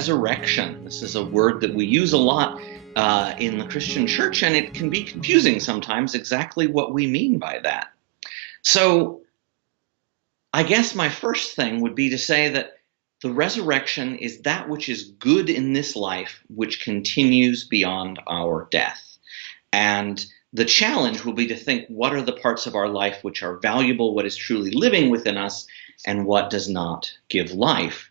resurrection. This is a word that we use a lot in the Christian church, and it can be confusing sometimes exactly what we mean by that. So I guess my first thing would be to say that the resurrection is that which is good in this life, which continues beyond our death. And the challenge will be to think, what are the parts of our life which are valuable, what is truly living within us, and what does not give life?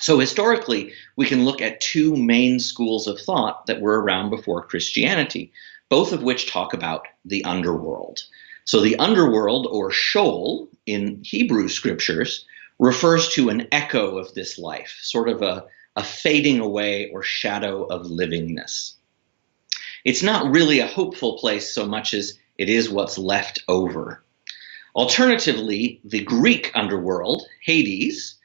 So historically, we can look at two main schools of thought that were around before Christianity, both of which talk about the underworld. So the underworld, or Sheol, in Hebrew scriptures, refers to an echo of this life, sort of a fading away or shadow of livingness. It's not really a hopeful place so much as it is what's left over. Alternatively, the Greek underworld, Hades,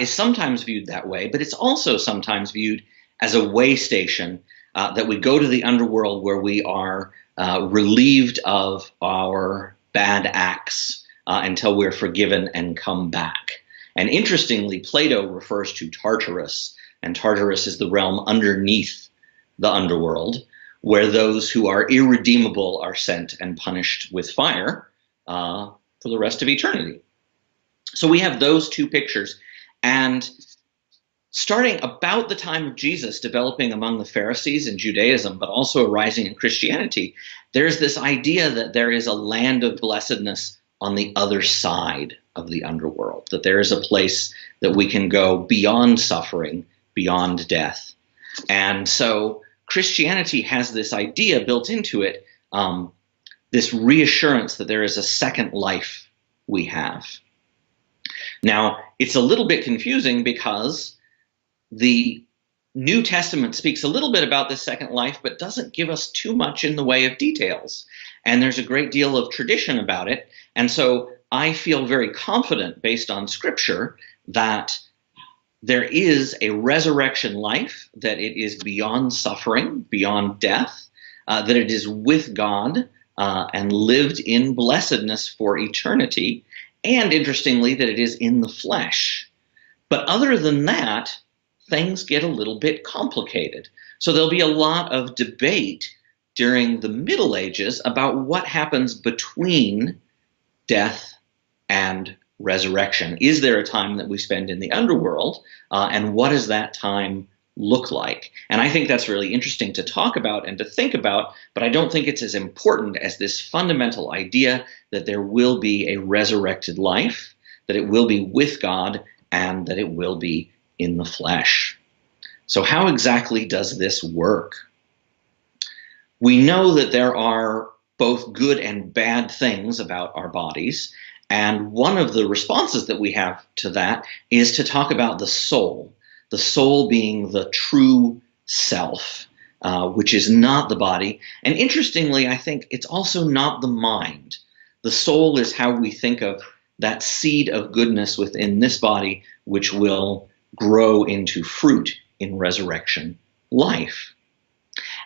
is sometimes viewed that way, but it's also sometimes viewed as a way station that we go to the underworld where we are relieved of our bad acts until we're forgiven and come back. And interestingly, Plato refers to Tartarus, and Tartarus is the realm underneath the underworld, where those who are irredeemable are sent and punished with fire for the rest of eternity. So we have those two pictures. And starting about the time of Jesus, developing among the Pharisees in Judaism, but also arising in Christianity, there's this idea that there is a land of blessedness on the other side of the underworld, that there is a place that we can go beyond suffering, beyond death. And so Christianity has this idea built into it, this reassurance that there is a second life we have. Now, it's a little bit confusing because the New Testament speaks a little bit about this second life, but doesn't give us too much in the way of details. And there's a great deal of tradition about it. And so I feel very confident, based on Scripture, that there is a resurrection life, that it is beyond suffering, beyond death, that it is with God and lived in blessedness for eternity, and interestingly, that it is in the flesh. But other than that, things get a little bit complicated. So there'll be a lot of debate during the Middle Ages about what happens between death and resurrection. Is there a time that we spend in the underworld, and what does that time look like? And I think that's really interesting to talk about and to think about, but I don't think it's as important as this fundamental idea that there will be a resurrected life, that it will be with God, and that it will be in the flesh. So how exactly does this work? We know that there are both good and bad things about our bodies, and one of the responses that we have to that is to talk about the soul being the true self, which is not the body. And interestingly, I think it's also not the mind. The soul is how we think of that seed of goodness within this body, which will grow into fruit in resurrection life.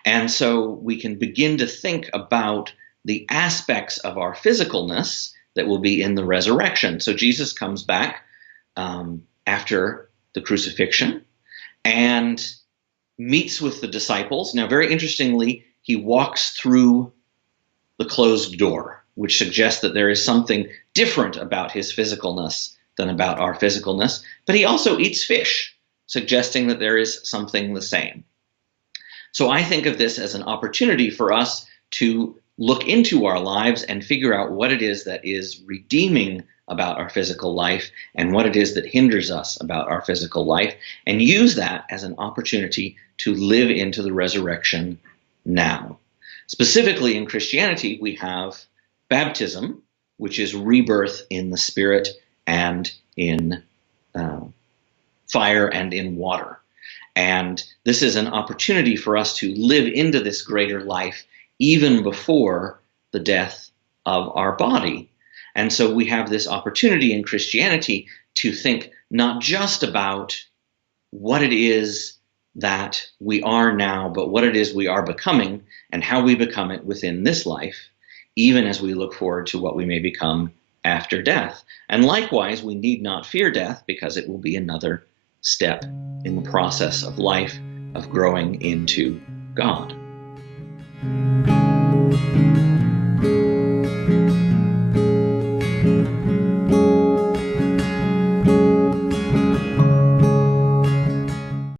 And so we can begin to think about the aspects of our physicalness that will be in the resurrection. So Jesus comes back after the crucifixion and meets with the disciples. Now, very interestingly, he walks through the closed door, which suggests that there is something different about his physicalness than about our physicalness. But he also eats fish, suggesting that there is something the same. So I think of this as an opportunity for us to look into our lives and figure out what it is that is redeeming about our physical life and what it is that hinders us about our physical life, and use that as an opportunity to live into the resurrection now. Specifically in Christianity, we have baptism, which is rebirth in the Spirit and in fire and in water. And this is an opportunity for us to live into this greater life even before the death of our body. And so we have this opportunity in Christianity to think not just about what it is that we are now, but what it is we are becoming and how we become it within this life, even as we look forward to what we may become after death. And likewise, we need not fear death because it will be another step in the process of life of growing into God.